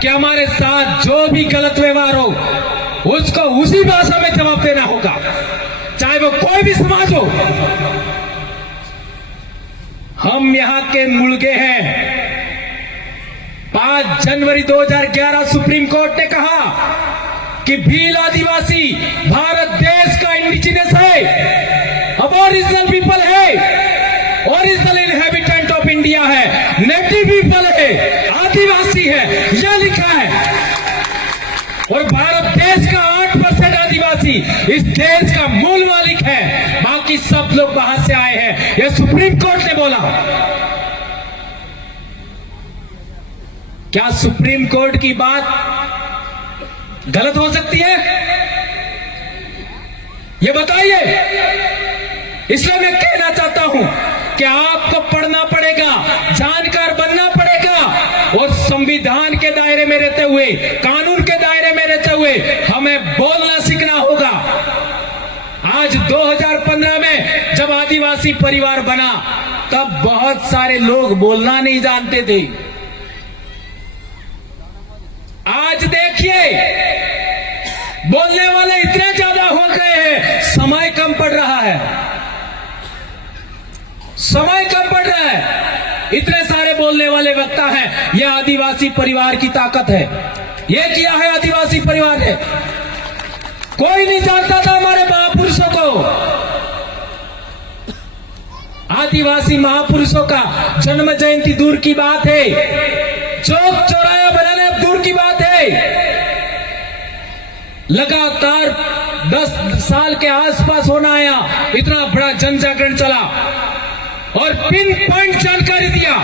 कि हमारे साथ जो भी गलत व्यवहार हो उसको उसी भाषा में जवाब देना होगा, चाहे वो कोई भी समाज हो। हम यहां के मुर्गे हैं। 5 जनवरी 2011 सुप्रीम कोर्ट ने कहा कि भील आदिवासी भारत देश का इंडिजिनस है, अबोरिजिनल पीपल है, ओरिजिनल इनहेबिटेंट ऑफ इंडिया है, नेटिव पीपल है, आदिवासी है, यह लिखा है। और भारत देश का 8% आदिवासी इस देश का मूल मालिक है, बाकी सब लोग बाहर से आए हैं, यह सुप्रीम कोर्ट ने बोला। क्या सुप्रीम कोर्ट की बात गलत हो सकती है? ये बताइए। इसलिए मैं कहना चाहता हूं कि आपको पढ़ना पड़ेगा, जानकार बनना पड़ेगा और संविधान के दायरे में रहते हुए, कानून के दायरे में रहते हुए हमें बोलना सीखना होगा। आज 2015 में जब आदिवासी परिवार बना तब बहुत सारे लोग बोलना नहीं जानते थे। आज देखिए बोलने वाले इतने ज्यादा हो गए हैं, समय कम पड़ रहा है, समय कम पड़ रहा है। इतने सारे बोलने वाले वक्ता हैं। यह आदिवासी परिवार की ताकत है। यह किया है आदिवासी परिवार है। कोई नहीं जानता था हमारे महापुरुषों को। आदिवासी महापुरुषों का जन्म जयंती दूर की बात है, चौक चौराया बनाने अब दूर की बात है। लगातार 10 साल के आसपास होना आया, इतना बड़ा जन जागरण चला और पिन पॉइंट जानकारी दिया।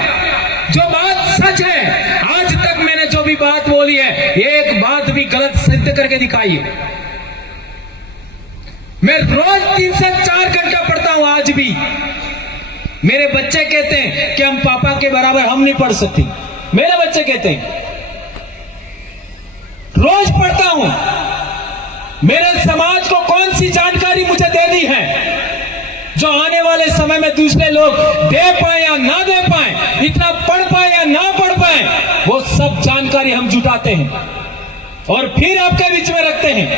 जो बात सच है, आज तक मैंने जो भी बात बोली है, एक बात भी गलत सिद्ध करके दिखाई है। मैं रोज 3 से 4 घंटा पढ़ता हूं। आज भी मेरे बच्चे कहते हैं कि हम पापा के बराबर हम नहीं पढ़ सकते। मेरे बच्चे कहते हैं, रोज पढ़ता हूं। मेरे समाज को कौन सी जानकारी मुझे देनी है जो आने वाले समय में दूसरे लोग दे पाए या ना दे पाए, इतना पढ़ पाए या ना पढ़ पाए, वो सब जानकारी हम जुटाते हैं और फिर आपके बीच में रखते हैं।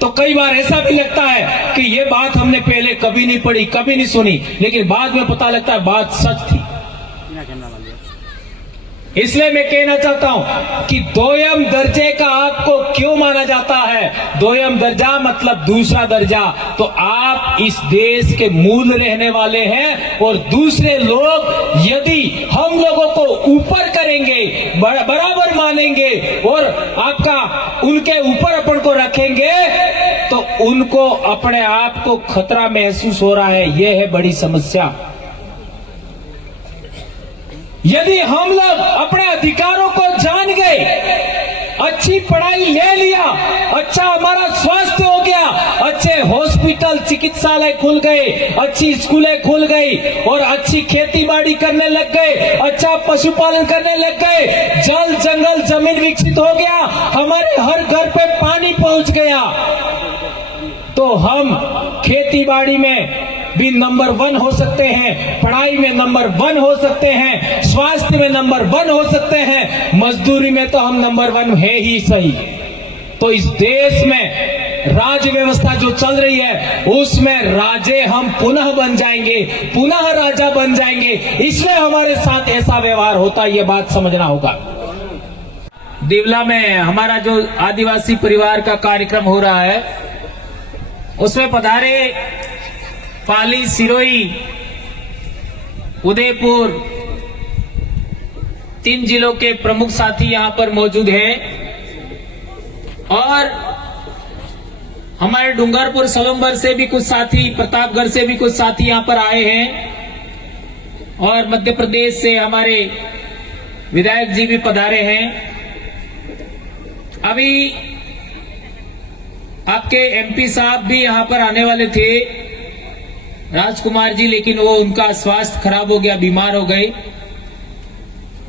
तो कई बार ऐसा भी लगता है कि ये बात हमने पहले कभी नहीं पढ़ी, कभी नहीं सुनी, लेकिन बाद में पता लगता है बात सच थी। इसलिए मैं कहना चाहता हूं कि दोयम दर्जे का आपको क्यों माना जाता है? दोयम दर्जा मतलब दूसरा दर्जा। तो आप इस देश के मूल रहने वाले हैं और दूसरे लोग यदि हम लोगों को ऊपर करेंगे, बराबर मानेंगे और आपका उनके ऊपर अपन को रखेंगे, तो उनको अपने आप को खतरा महसूस हो रहा है। यह है बड़ी समस्या। यदि हम लोग अपने अधिकारों को जान गए, अच्छी पढ़ाई ले लिया, अच्छा हमारा स्वास्थ्य हो गया, अच्छे हॉस्पिटल चिकित्सालय खुल गए, अच्छी स्कूलें खुल गई और अच्छी खेती बाड़ी करने लग गए, अच्छा पशुपालन करने लग गए, जल जंगल जमीन विकसित हो गया, हमारे हर घर पे पानी पहुंच गया, तो हम खेती बाड़ी में भी नंबर 1 हो सकते हैं, पढ़ाई में नंबर 1 हो सकते हैं, स्वास्थ्य में नंबर 1 हो सकते हैं, मजदूरी में तो हम नंबर 1 है ही सही। तो इस देश में राज्य व्यवस्था जो चल रही है उसमें राजे हम पुनः बन जाएंगे, पुनः राजा बन जाएंगे। इसलिए हमारे साथ ऐसा व्यवहार होता है, ये बात समझना होगा। देवला में हमारा जो आदिवासी परिवार का कार्यक्रम हो रहा है उसमें पधारे पाली, सिरोही, उदयपुर 3 जिलों के प्रमुख साथी यहां पर मौजूद हैं और हमारे डूंगरपुर सलम्बर से भी कुछ साथी, प्रतापगढ़ से भी कुछ साथी यहां पर आए हैं और मध्य प्रदेश से हमारे विधायक जी भी पधारे हैं। अभी आपके एमपी साहब भी यहां पर आने वाले थे, राजकुमार जी, लेकिन वो उनका स्वास्थ्य खराब हो गया, बीमार हो गए,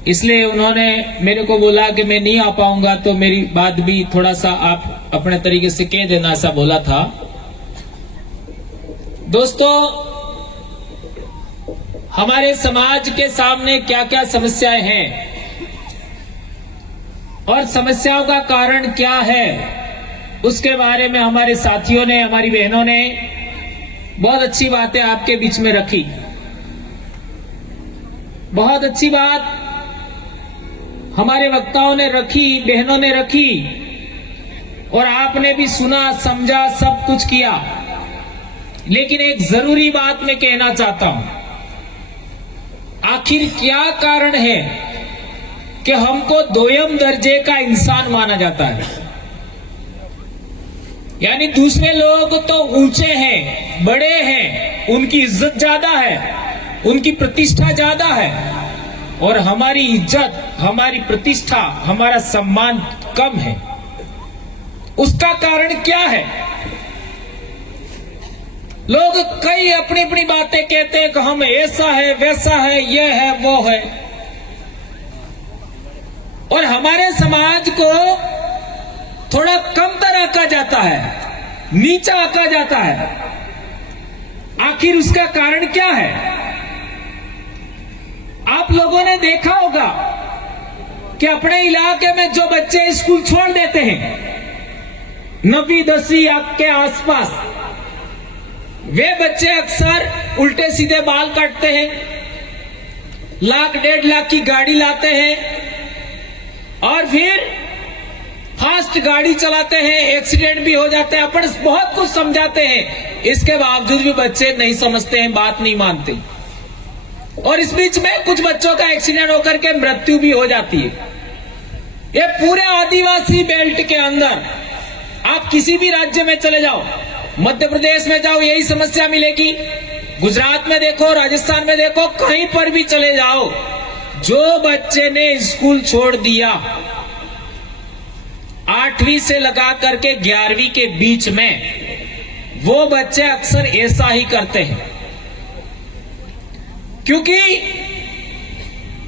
इसलिए उन्होंने मेरे को बोला कि मैं नहीं आ पाऊंगा, तो मेरी बात भी थोड़ा सा आप अपने तरीके से कह देना, ऐसा बोला था। दोस्तों, हमारे समाज के सामने क्या क्या समस्याएं हैं और समस्याओं का कारण क्या है उसके बारे में हमारे साथियों ने, हमारी बहनों ने बहुत अच्छी बातें आपके बीच में रखी। बहुत अच्छी बात हमारे वक्ताओं ने रखी, बहनों ने रखी, और आपने भी सुना, समझा, सब कुछ किया। लेकिन एक जरूरी बात मैं कहना चाहता हूं, आखिर क्या कारण है कि हमको दोयम दर्जे का इंसान माना जाता है? यानी दूसरे लोग तो ऊंचे हैं, बड़े हैं, उनकी इज्जत ज्यादा है, उनकी प्रतिष्ठा ज्यादा है, और हमारी इज्जत, हमारी प्रतिष्ठा, हमारा सम्मान कम है। उसका कारण क्या है? लोग कई अपनी अपनी बातें कहते हैं कि हम ऐसा है, वैसा है, ये है, वो है, और हमारे समाज को थोड़ा कम तरह आंका जाता है, नीचा आंका जाता है। आखिर उसका कारण क्या है? आप लोगों ने देखा होगा कि अपने इलाके में जो बच्चे स्कूल छोड़ देते हैं 9वीं 10वीं के आसपास, वे बच्चे अक्सर उल्टे सीधे बाल काटते हैं, 1 1.5 लाख की गाड़ी लाते हैं, और फिर फास्ट गाड़ी चलाते हैं, एक्सीडेंट भी हो जाते हैं। अपन बहुत कुछ समझाते हैं, इसके बावजूद भी बच्चे नहीं समझते हैं, बात नहीं मानते, और इस बीच में कुछ बच्चों का एक्सीडेंट होकर के मृत्यु भी हो जाती है। ये पूरे आदिवासी बेल्ट के अंदर आप किसी भी राज्य में चले जाओ, मध्य प्रदेश में जाओ, यही समस्या मिलेगी। गुजरात में देखो, राजस्थान में देखो, कहीं पर भी चले जाओ, जो बच्चे ने स्कूल छोड़ दिया 8वीं से लगा करके 11वीं के बीच में, वो बच्चे अक्सर ऐसा ही करते हैं, क्योंकि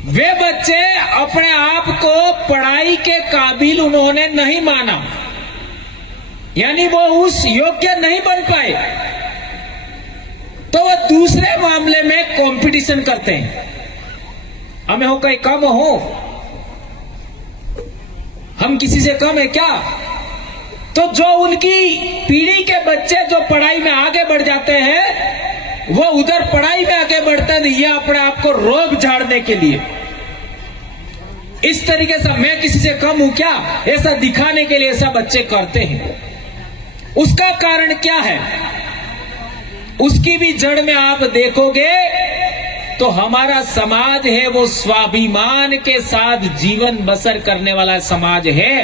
वे बच्चे अपने आप को पढ़ाई के काबिल उन्होंने नहीं माना, यानी वो उस योग्य नहीं बन पाए, तो वो दूसरे मामले में कंपटीशन करते हैं। हमें हो कहीं कम हो, हम किसी से कम है क्या? तो जो उनकी पीढ़ी के बच्चे जो पढ़ाई में आगे बढ़ जाते हैं, वो उधर पढ़ाई में आगे बढ़ते हैं, ये अपने आप को रोब झाड़ने के लिए, इस तरीके से मैं किसी से कम हूं क्या, ऐसा दिखाने के लिए ऐसा बच्चे करते हैं। उसका कारण क्या है? उसकी भी जड़ में आप देखोगे तो हमारा समाज है वो स्वाभिमान के साथ जीवन बसर करने वाला समाज है।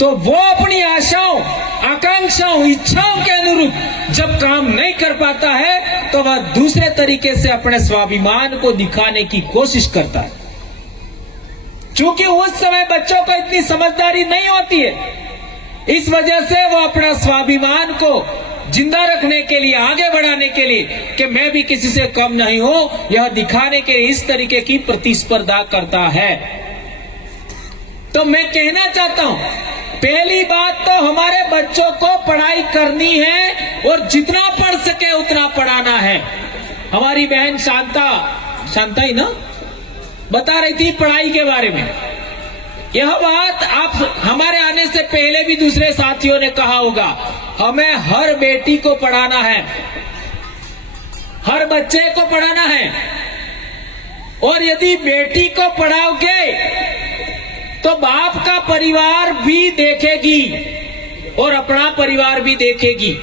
तो वो अपनी आशाओं, आकांक्षाओं, इच्छाओं के अनुरूप जब काम नहीं कर पाता है, तो वह दूसरे तरीके से अपने स्वाभिमान को दिखाने की कोशिश करता है। क्योंकि उस समय बच्चों को इतनी समझदारी नहीं होती है, इस वजह से वो अपना स्वाभिमान को जिंदा रखने के लिए, आगे बढ़ाने के लिए कि मैं भी किसी से कम नहीं हूं, यह दिखाने के इस तरीके की प्रतिस्पर्धा करता है। तो मैं कहना चाहता हूं, पहली बात तो हमारे बच्चों को पढ़ाई करनी है और जितना पढ़ सके उतना पढ़ाना है। हमारी बहन शांता ही ना बता रही थी पढ़ाई के बारे में। यह बात आप हमारे आने से पहले भी दूसरे साथियों ने कहा होगा, हमें हर बेटी को पढ़ाना है, हर बच्चे को पढ़ाना है, और यदि बेटी को पढ़ाओगे तो बाप का परिवार भी देखेगी और अपना परिवार भी देखेगी।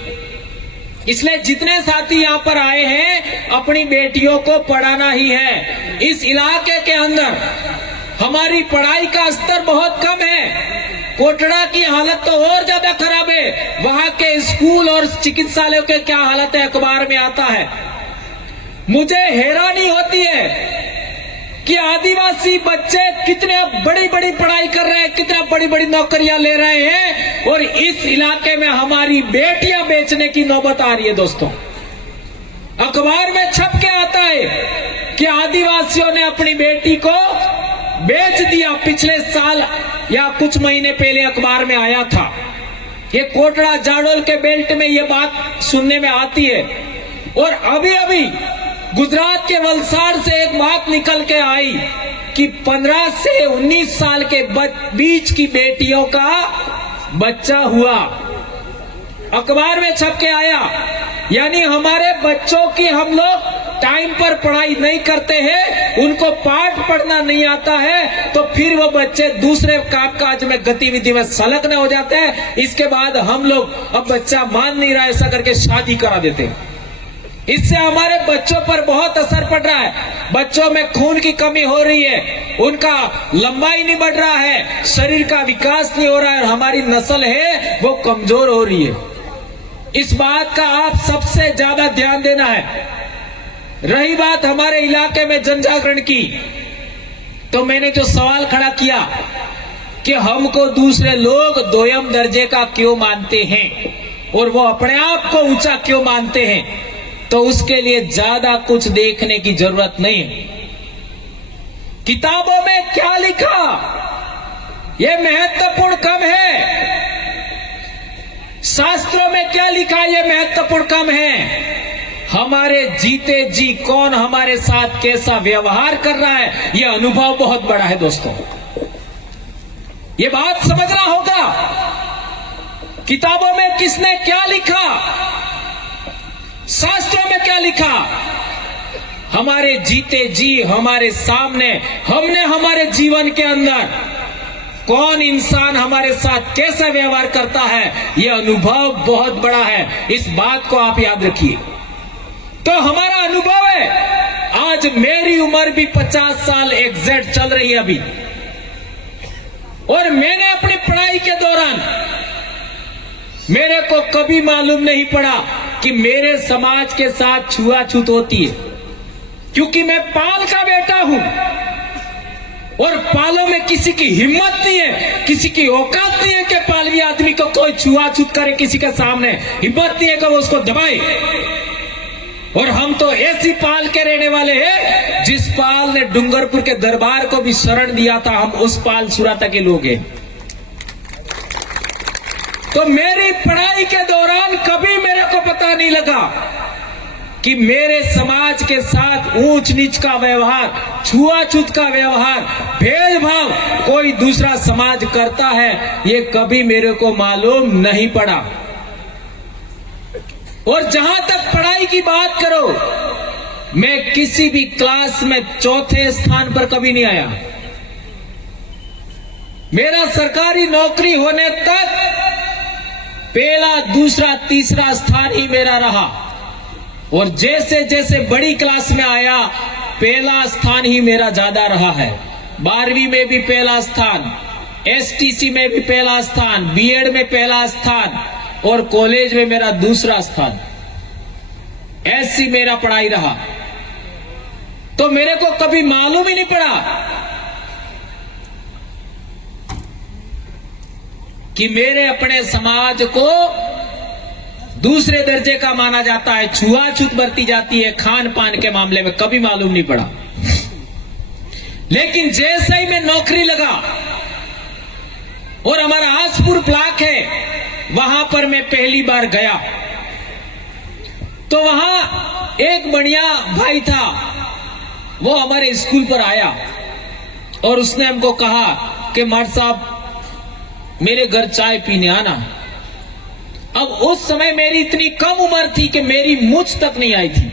इसलिए जितने साथी यहाँ पर आए हैं, अपनी बेटियों को पढ़ाना ही है। इस इलाके के अंदर हमारी पढ़ाई का स्तर बहुत कम है। कोटड़ा की हालत तो और ज्यादा खराब है। वहां के स्कूल और चिकित्सालयों के क्या हालत है, अखबार में आता है। मुझे हैरानी होती है कि आदिवासी बच्चे कितने बड़ी बड़ी पढ़ाई कर रहे हैं, कितना बड़ी बड़ी नौकरियां ले रहे हैं, और इस इलाके में हमारी बेटियां बेचने की नौबत आ रही है। दोस्तों, अखबार में छप के आता है कि आदिवासियों ने अपनी बेटी को बेच दिया। पिछले साल या कुछ महीने पहले अखबार में आया था। ये कोटड़ा जाडोल के बेल्ट में ये बात सुनने में आती है। और अभी अभी गुजरात के वलसाड़ से एक बात निकल के आई कि 15 से 19 साल के बीच की बेटियों का बच्चा हुआ, अखबार में छप के आया। यानी हमारे बच्चों की हम लोग टाइम पर पढ़ाई नहीं करते हैं, उनको पाठ पढ़ना नहीं आता है, तो फिर वो बच्चे दूसरे कामकाज में गतिविधि में संलग्न हो जाते हैं। इसके बाद हम लोग अब बच्चा मान नहीं रहा ऐसा करके शादी करा देते हैं। इससे हमारे बच्चों पर बहुत असर पड़ रहा है। बच्चों में खून की कमी हो रही है, उनका लंबाई नहीं बढ़ रहा है, शरीर का विकास नहीं हो रहा है और हमारी नस्ल है वो कमजोर हो रही है। इस बात का आप सबसे ज्यादा ध्यान देना है। रही बात हमारे इलाके में जन जागरण की, तो मैंने जो सवाल खड़ा किया कि हमको दूसरे लोग दोयम दर्जे का क्यों मानते हैं और वो अपने आप को ऊंचा क्यों मानते हैं, तो उसके लिए ज्यादा कुछ देखने की जरूरत नहीं है। किताबों में क्या लिखा ये महत्वपूर्ण कम है, शास्त्रों में क्या लिखा ये महत्वपूर्ण कम है। हमारे जीते जी कौन हमारे साथ कैसा व्यवहार कर रहा है यह अनुभव बहुत बड़ा है दोस्तों, ये बात समझना होगा। किताबों में किसने क्या लिखा, शास्त्रों में क्या लिखा, हमारे जीते जी हमारे सामने हमने हमारे जीवन के अंदर कौन इंसान हमारे साथ कैसा व्यवहार करता है, यह अनुभव बहुत बड़ा है। इस बात को आप याद रखिए। तो हमारा अनुभव है, आज मेरी उम्र भी 50 साल एग्जैक्ट चल रही है अभी, और मैंने अपनी पढ़ाई के दौरान मेरे को कभी मालूम नहीं पड़ा कि मेरे समाज के साथ छुआछूत होती है, क्योंकि मैं पाल का बेटा हूं और पालों में किसी की हिम्मत नहीं है, किसी की औकात नहीं है कि पालवी आदमी को कोई छुआछूत करे, किसी के सामने हिम्मत नहीं है कि वो उसको दबाए। और हम तो ऐसी पाल के रहने वाले हैं जिस पाल ने डूंगरपुर के दरबार को भी शरण दिया था, हम उस पाल सुराता के लोग हैं। तो मेरी पढ़ाई के दौरान कभी मेरे को पता नहीं लगा कि मेरे समाज के साथ ऊंच नीच का व्यवहार, छुआछूत का व्यवहार, भेदभाव कोई दूसरा समाज करता है, ये कभी मेरे को मालूम नहीं पड़ा। और जहां तक पढ़ाई की बात करो, मैं किसी भी क्लास में चौथे स्थान पर कभी नहीं आया। मेरा सरकारी नौकरी होने तक पहला, दूसरा, तीसरा स्थान ही मेरा रहा, और जैसे जैसे बड़ी क्लास में आया पहला स्थान ही मेरा ज्यादा रहा है। 12वीं में भी पहला स्थान, एसटीसी में भी पहला स्थान, बीएड में पहला स्थान और कॉलेज में मेरा दूसरा स्थान। ऐसी मेरा पढ़ाई रहा, तो मेरे को कभी मालूम ही नहीं पड़ा कि मेरे अपने समाज को दूसरे दर्जे का माना जाता है, छुआछूत बरती जाती है खान पान के मामले में, कभी मालूम नहीं पड़ा। लेकिन जैसे ही मैं नौकरी लगा और हमारा आसपुर ब्लॉक है, वहां पर मैं पहली बार गया, तो वहां एक बढ़िया भाई था, वो हमारे स्कूल पर आया और उसने हमको कहा कि मार साहब मेरे घर चाय पीने आना। अब उस समय मेरी इतनी कम उम्र थी कि मेरी मुझ तक नहीं आई थी,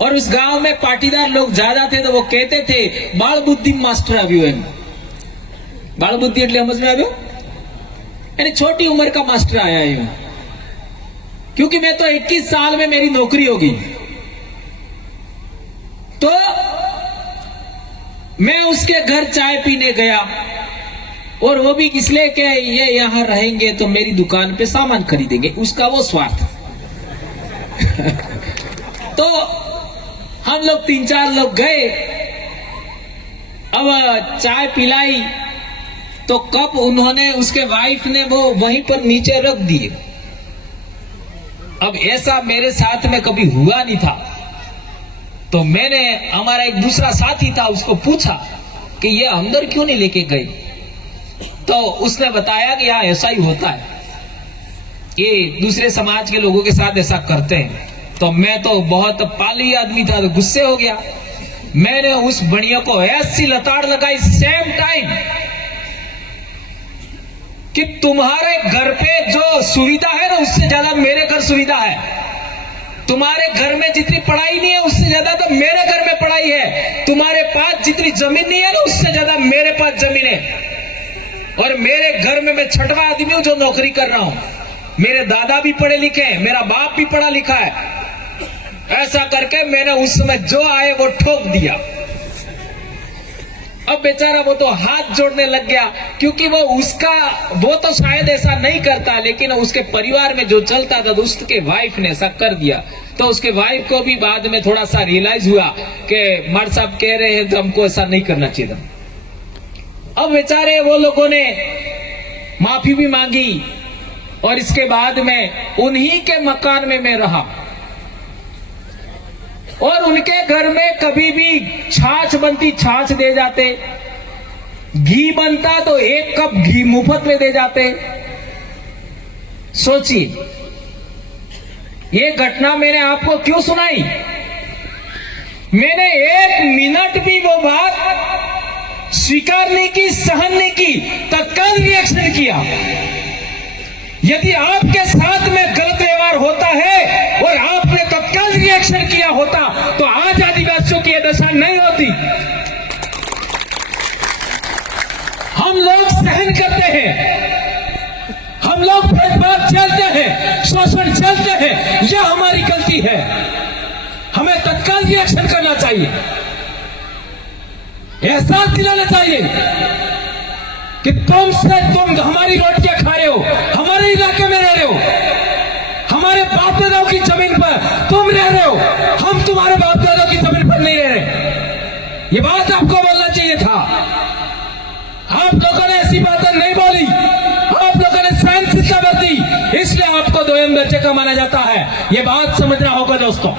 और उस गांव में पाटीदार लोग ज्यादा थे, तो वो कहते थे बाल बुद्धि मास्टर આવ્યો એમ। बाल बुद्धि એટલે समझ में આવ્યો, यानी छोटी उम्र का मास्टर आया है। क्योंकि मैं तो 21 साल में मेरी नौकरी होगी, तो मैं उसके घर चाय पीने गया, और वो भी इसलिए कि ये यहां रहेंगे तो मेरी दुकान पे सामान खरीदेंगे, उसका वो स्वार्थ। तो हम लोग 3-4 लोग गए, अब चाय पिलाई तो कप उन्होंने, उसके वाइफ ने वो वहीं पर नीचे रख दिए। अब ऐसा मेरे साथ में कभी हुआ नहीं था, तो मैंने, हमारा एक दूसरा साथी था, उसको पूछा कि ये अंदर क्यों नहीं लेके गए, तो उसने बताया कि यहाँ ऐसा ही होता है, ये दूसरे समाज के लोगों के साथ ऐसा करते हैं। तो मैं तो बहुत पाली आदमी था, तो गुस्से हो गया मैंने उस बढ़िया को ऐसी लताड़ लगाई सेम टाइम कि तुम्हारे घर पे जो सुविधा है ना उससे ज्यादा मेरे घर सुविधा है। तुम्हारे घर में जितनी पढ़ाई नहीं है उससे ज्यादा तो मेरे घर में पढ़ाई है। तुम्हारे पास जितनी जमीन नहीं है ना उससे ज्यादा मेरे पास जमीन है। और मेरे घर में मैं छठवां आदमी हूं जो नौकरी कर रहा हूं। मेरे दादा भी पढ़े लिखे हैं, मेरा बाप भी पढ़ा लिखा है। ऐसा करके मैंने उस समय जो आए वो ठोक दिया। अब बेचारा वो तो हाथ जोड़ने लग गया, क्योंकि वो तो शायद ऐसा नहीं करता, लेकिन उसके परिवार में जो चलता था तो उसके वाइफ ने ऐसा कर दिया। तो उसके वाइफ को भी बाद में थोड़ा सा रियलाइज हुआ कि मर्द साहब कह रहे हैं तो हमको ऐसा नहीं करना चाहिए था। अब बेचारे वो लोगों ने माफी भी मांगी और इसके बाद में उन्हीं के मकान में मैं रहा। और उनके घर में कभी भी छाछ बनती छाछ दे जाते, घी बनता तो 1 कप घी मुफ्त में दे जाते। सोचिए, ये घटना मैंने आपको क्यों सुनाई? मैंने 1 मिनट भी वो बात स्वीकार नहीं की, सहन नहीं की, तत्काल रिएक्शन किया। यदि आपके साथ में गलत व्यवहार होता है और आपने तत्काल रिएक्शन किया होता तो आज आदिवासियों की यह दशा नहीं होती। हम लोग सहन करते हैं, हम लोग भेदभाव झेलते हैं, शोषण झेलते हैं, यह हमारी गलती है। हमें तत्काल रिएक्शन करना चाहिए, एहसास दिलाना चाहिए कि तुम हमारी रोटियां खा रहे हो, हमारे इलाके में रह रहे हो, हमारे बाप दादाओं की जमीन पर तुम रह रहे हो, हम तुम्हारे बाप दादाओं की जमीन पर नहीं रह रहे। ये बात आपको बोलना चाहिए था। आप लोगों ने ऐसी बातें नहीं बोली, आप लोगों ने सहनशीलता बरती, इसलिए आपको 2 दर्जे का माना जाता है। ये बात समझना होगा दोस्तों।